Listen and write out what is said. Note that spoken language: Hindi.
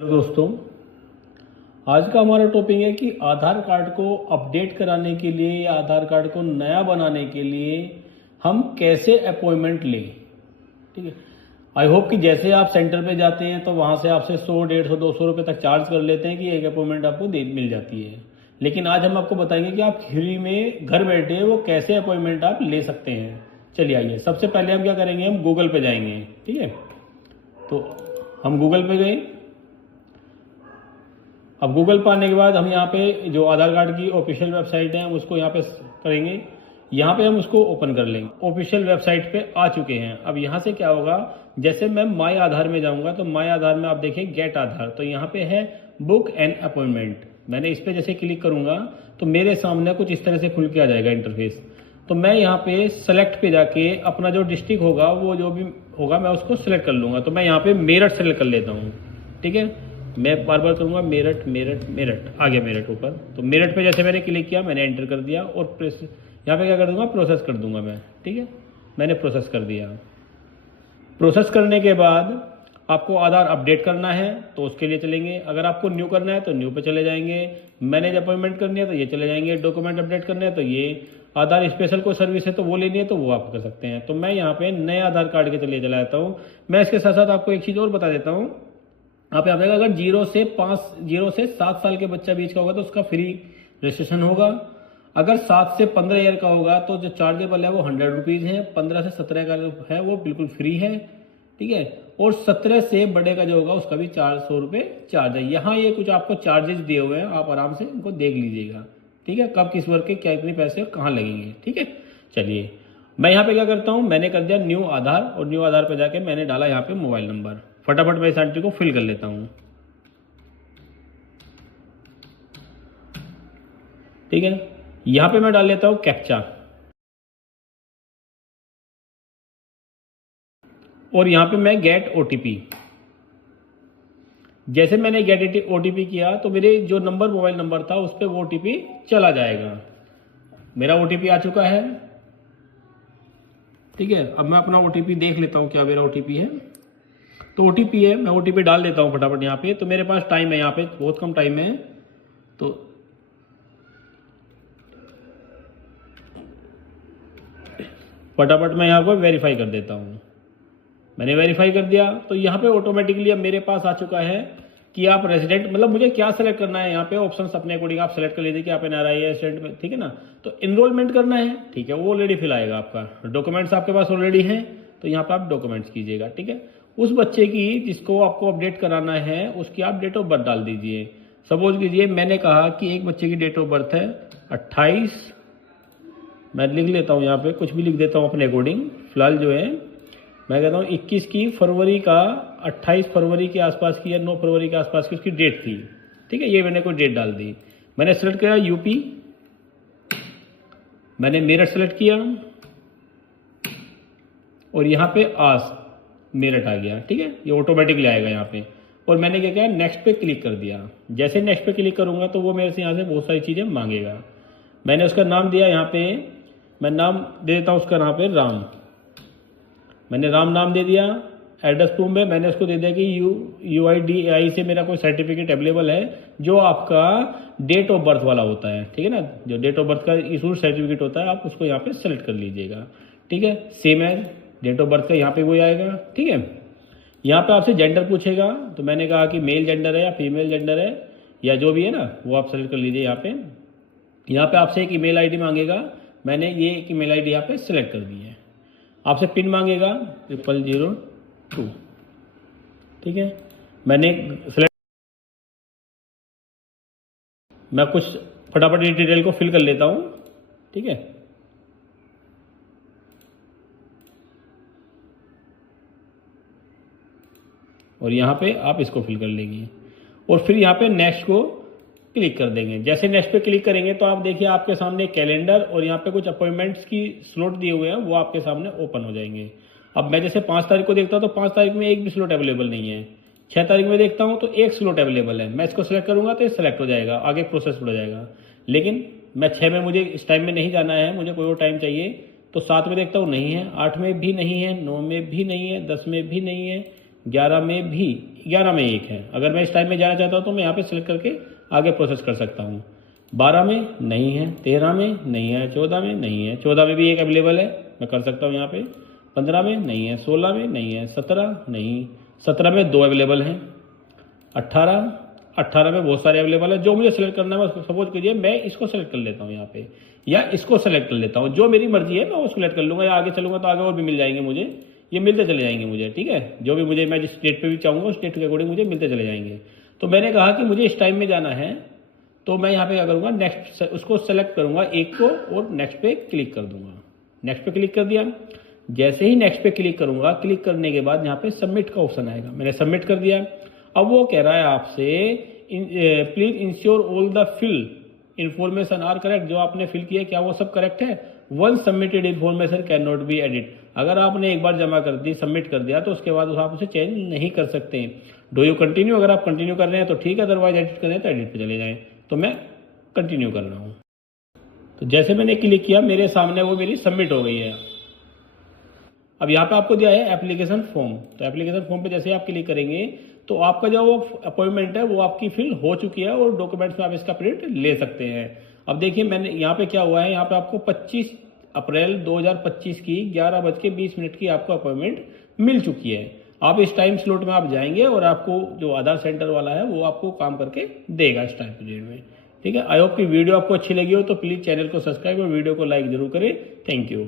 हेलो दोस्तों, आज का हमारा टॉपिक है कि आधार कार्ड को अपडेट कराने के लिए या आधार कार्ड को नया बनाने के लिए हम कैसे अपॉइंटमेंट लें। ठीक है। आई होप कि जैसे आप सेंटर पे जाते हैं तो वहाँ से आपसे 100, 150, 200 रुपये तक चार्ज कर लेते हैं कि एक अपॉइंटमेंट आपको मिल जाती है। लेकिन आज हम आपको बताएंगे कि आप फ्री में घर बैठे वो कैसे अपॉइंटमेंट आप ले सकते हैं। चलिए आइए, सबसे पहले हम क्या करेंगे, हम गूगल पे जाएंगे। ठीक है, तो हम गूगल पे गए। अब गूगल पर आने के बाद हम यहाँ पे जो आधार कार्ड की ऑफिशियल वेबसाइट है उसको यहाँ पे करेंगे। यहाँ पे हम उसको ओपन कर लेंगे। ऑफिशियल वेबसाइट पे आ चुके हैं। अब यहाँ से क्या होगा, जैसे मैं माई आधार में जाऊँगा तो माई आधार में आप देखें गेट आधार, तो यहाँ पे है बुक एन अपॉइंटमेंट। मैंने इस पर जैसे क्लिक करूँगा तो मेरे सामने कुछ इस तरह से खुल के आ जाएगा इंटरफेस। तो मैं यहाँ पे सेलेक्ट पे जाके अपना जो डिस्ट्रिक्ट होगा वो जो भी होगा मैं उसको सिलेक्ट कर लूँगा। तो मैं यहाँ पे मेरठ सेलेक्ट कर लेता हूँ। ठीक है, मैं बार बार करूँगा मेरठ मेरठ मेरठ, आ गया मेरठ ऊपर। तो मेरठ पे जैसे मैंने क्लिक किया, मैंने एंटर कर दिया और प्रेस यहाँ पे क्या कर दूंगा, प्रोसेस कर दूंगा मैं। ठीक है, मैंने प्रोसेस कर दिया। प्रोसेस करने के बाद आपको आधार अपडेट करना है तो उसके लिए चलेंगे। अगर आपको न्यू करना है तो न्यू पे चले जाएंगे। मैनेज अपॉइंटमेंट करनी है तो ये चले जाएंगे। डॉक्यूमेंट अपडेट करने है तो ये, आधार स्पेशल कोई सर्विस है तो वो लेनी है तो वो आप कर सकते हैं। तो मैं यहाँ पे नए आधार कार्ड के चलिए चला जाता हूँ। मैं इसके साथ साथ आपको एक चीज़ और बता देता हूँ। आप यहाँ पे अगर 0 से 7 साल के बच्चा बीच का होगा तो उसका फ्री रजिस्ट्रेशन होगा। अगर 7 से 15 ईयर का होगा तो जो चार्जेबल है वो 100 रुपीज़ है। 15 से 17 का जो है वो बिल्कुल फ्री है। ठीक है, और 17 से बड़े का जो होगा उसका भी 400 रुपये चार्ज है। यहाँ ये कुछ आपको चार्जेस दिए हुए हैं, आप आराम से इनको देख लीजिएगा। ठीक है, कब किस वर्ग के क्या कितने पैसे और कहाँ लगेंगे। ठीक है, चलिए मैं यहाँ पे क्या करता हूँ, मैंने कर दिया न्यू आधार, और न्यू आधार पे जाके मैंने डाला यहाँ पे मोबाइल नंबर। फटाफट मैं इस एंट्री को फिल कर लेता हूँ। ठीक है, यहाँ पे मैं डाल लेता हूँ कैप्चा, और यहाँ पे मैं गेट ओटीपी। जैसे मैंने गेट ओटीपी किया तो मेरे जो नंबर मोबाइल नंबर था उस पर वो ओटीपी चला जाएगा। मेरा ओटीपी आ चुका है। ठीक है, अब मैं अपना ओटीपी देख लेता हूँ क्या मेरा ओटीपी है। तो ओटीपी है, मैं ओटीपी डाल देता हूँ फटाफट यहाँ पे। तो मेरे पास टाइम है, यहाँ पे बहुत कम टाइम है, तो फटाफट मैं यहाँ पर वेरीफाई कर देता हूँ। मैंने वेरीफाई कर दिया तो यहाँ पे ऑटोमेटिकली अब मेरे पास आ चुका है कि आप रेजिडेंट, मतलब मुझे क्या सेलेक्ट करना है। यहाँ पे ऑप्शंस अपने अकॉर्डिंग आप सेलेक्ट कर लीजिए कि आप एनआरआई है, स्टूडेंट में। ठीक है ना, तो इनरोलमेंट करना है। ठीक है, वो ऑलरेडी फिल आएगा आपका। डॉक्यूमेंट्स आपके पास ऑलरेडी हैं तो यहाँ पे आप डॉक्यूमेंट्स कीजिएगा। ठीक है, उस बच्चे की जिसको आपको अपडेट कराना है उसकी आप डेट ऑफ बर्थ डाल दीजिए। सपोज कीजिए मैंने कहा कि एक बच्चे की डेट ऑफ बर्थ है 28, मैं लिख लेता हूँ यहाँ पे, कुछ भी लिख देता हूँ अपने अकॉर्डिंग। फिलहाल जो है मैं कहता हूँ 21 की फरवरी का 28 फरवरी के आसपास की या 9 फरवरी के आसपास की उसकी डेट थी। ठीक है, ये मैंने कोई डेट डाल दी। मैंने सेलेक्ट किया यूपी, मैंने मेरठ सेलेक्ट किया, और यहाँ पे आस मेरठ आ गया। ठीक है, ये ऑटोमेटिकली आएगा यहाँ पे। और मैंने क्या किया, नेक्स्ट पे क्लिक कर दिया। जैसे नेक्स्ट पे क्लिक करूँगा तो वो मेरे से यहाँ से बहुत सारी चीज़ें मांगेगा। मैंने उसका नाम दिया, यहाँ पे मैं नाम दे देता हूँ उसका, यहाँ पे राम, मैंने राम नाम दे दिया। एड्रेस प्रूफ में मैंने उसको दे दिया कि UIDAI से मेरा कोई सर्टिफिकेट अवेलेबल है जो आपका डेट ऑफ बर्थ वाला होता है। ठीक है ना, जो डेट ऑफ बर्थ का इशूड सर्टिफिकेट होता है आप उसको यहाँ पे सेलेक्ट कर लीजिएगा। ठीक है, same as date of birth का यहाँ पे वही आएगा। ठीक है, यहाँ पे आपसे जेंडर पूछेगा, तो मैंने कहा कि मेल जेंडर है या फीमेल जेंडर है या जो भी है ना वो आप सेलेक्ट कर लीजिए। यहाँ पे आपसे एक ईमेल आईडी मांगेगा, मैंने ये एक ईमेल आईडी यहाँ पे सेलेक्ट कर दी है। आपसे पिन मांगेगा 0002। ठीक है, मैंने सेलेक्ट, मैं कुछ फटाफट ये डिटेल को फिल कर लेता हूँ। ठीक है, और यहाँ पे आप इसको फिल कर लेंगे और फिर यहाँ पे नेक्स्ट को क्लिक कर देंगे। जैसे नेक्स्ट पे क्लिक करेंगे तो आप देखिए आपके सामने कैलेंडर और यहाँ पे कुछ अपॉइंटमेंट्स की स्लॉट दिए हुए हैं, वो आपके सामने ओपन हो जाएंगे। अब मैं जैसे 5 तारीख को देखता हूँ तो 5 तारीख में एक भी स्लॉट अवेलेबल नहीं है। 6 तारीख में देखता हूँ तो एक स्लॉट अवेलेबल है। मैं इसको सेलेक्ट करूँगा तो ये सेलेक्ट हो जाएगा, आगे प्रोसेस बढ़ जाएगा। लेकिन मैं 6 में, मुझे इस टाइम में नहीं जाना है, मुझे कोई और टाइम चाहिए। तो 7 में देखता हूँ नहीं है, 8 में भी नहीं है, 9 में भी नहीं है, 10 में भी नहीं है, 11 में भी 11 में एक है। अगर मैं इस टाइम में जाना चाहता हूँ तो मैं यहाँ पे सिलेक्ट करके आगे प्रोसेस कर सकता हूँ। 12 में नहीं है, 13 में नहीं है, 14 में नहीं है, 14 में भी एक अवेलेबल है, मैं कर सकता हूँ यहाँ पे। 15 में नहीं है, 16 में नहीं है, 17 नहीं, 17 में 2 अवेलेबल हैं, 18 में बहुत सारे अवेलेबल है। जो मुझे सेलेक्ट करना है, सपोज कीजिए मैं इसको सेलेक्ट कर लेता हूँ यहाँ पे, या इसको सेलेक्ट कर लेता हूँ, जो मेरी मर्जी है मैं वो सेलेक्ट कर लूँगा, या आगे चलूँगा तो आगे और भी मिल जाएंगे मुझे, ये मिलते चले जाएंगे मुझे, ठीक है। जो भी मुझे, मैं जिस स्टेट पे भी चाहूँगा उस स्टेट के अकॉर्डिंग मुझे मिलते चले जाएंगे। तो मैंने कहा कि मुझे इस टाइम में जाना है, तो मैं यहाँ पे क्या करूँगा, नेक्स्ट उसको सेलेक्ट करूँगा एक को, और नेक्स्ट पे क्लिक कर दूंगा। नेक्स्ट पे क्लिक कर दिया। जैसे ही नेक्स्ट पे क्लिक करूँगा, क्लिक करने के बाद यहाँ पे सबमिट का ऑप्शन आएगा, मैंने सबमिट कर दिया। अब वो कह रहा है आपसे please ensure all the fill information are correct. जो आपने फिल किया क्या वो सब करेक्ट है। Once submitted information can not be edit. अगर आपने एक बार जमा कर दी, सबमिट कर दिया, तो उसके बाद आप उसे चेंज नहीं कर सकते। डू यू कंटिन्यू, अगर आप कंटिन्यू कर रहे हैं तो ठीक है, अदरवाइज एडिट कर रहे हैं तो एडिट पे चले जाएं। तो मैं कंटिन्यू कर रहा हूँ। तो जैसे मैंने क्लिक किया, मेरे सामने वो मेरी सबमिट हो गई है। अब यहाँ पे आपको दिया है एप्लीकेशन फॉर्म। तो एप्लीकेशन फॉर्म पे जैसे आप क्लिक करेंगे तो आपका जो वो अपॉइंटमेंट है वो आपकी फिल हो चुकी है, और डॉक्यूमेंट्स में आप इसका प्रिंट ले सकते हैं। अब देखिए मैंने यहाँ पे क्या हुआ है, यहाँ पे आपको 25 अप्रैल 2025 की 11:20 की आपको अपॉइंटमेंट मिल चुकी है। आप इस टाइम स्लॉट में आप जाएंगे और आपको जो आधार सेंटर वाला है वो आपको काम करके देगा इस टाइम पीरियड में, ठीक है। आई होप की वीडियो आपको अच्छी लगी हो तो प्लीज़ चैनल को सब्सक्राइब और वीडियो को लाइक जरूर करें। Thank you.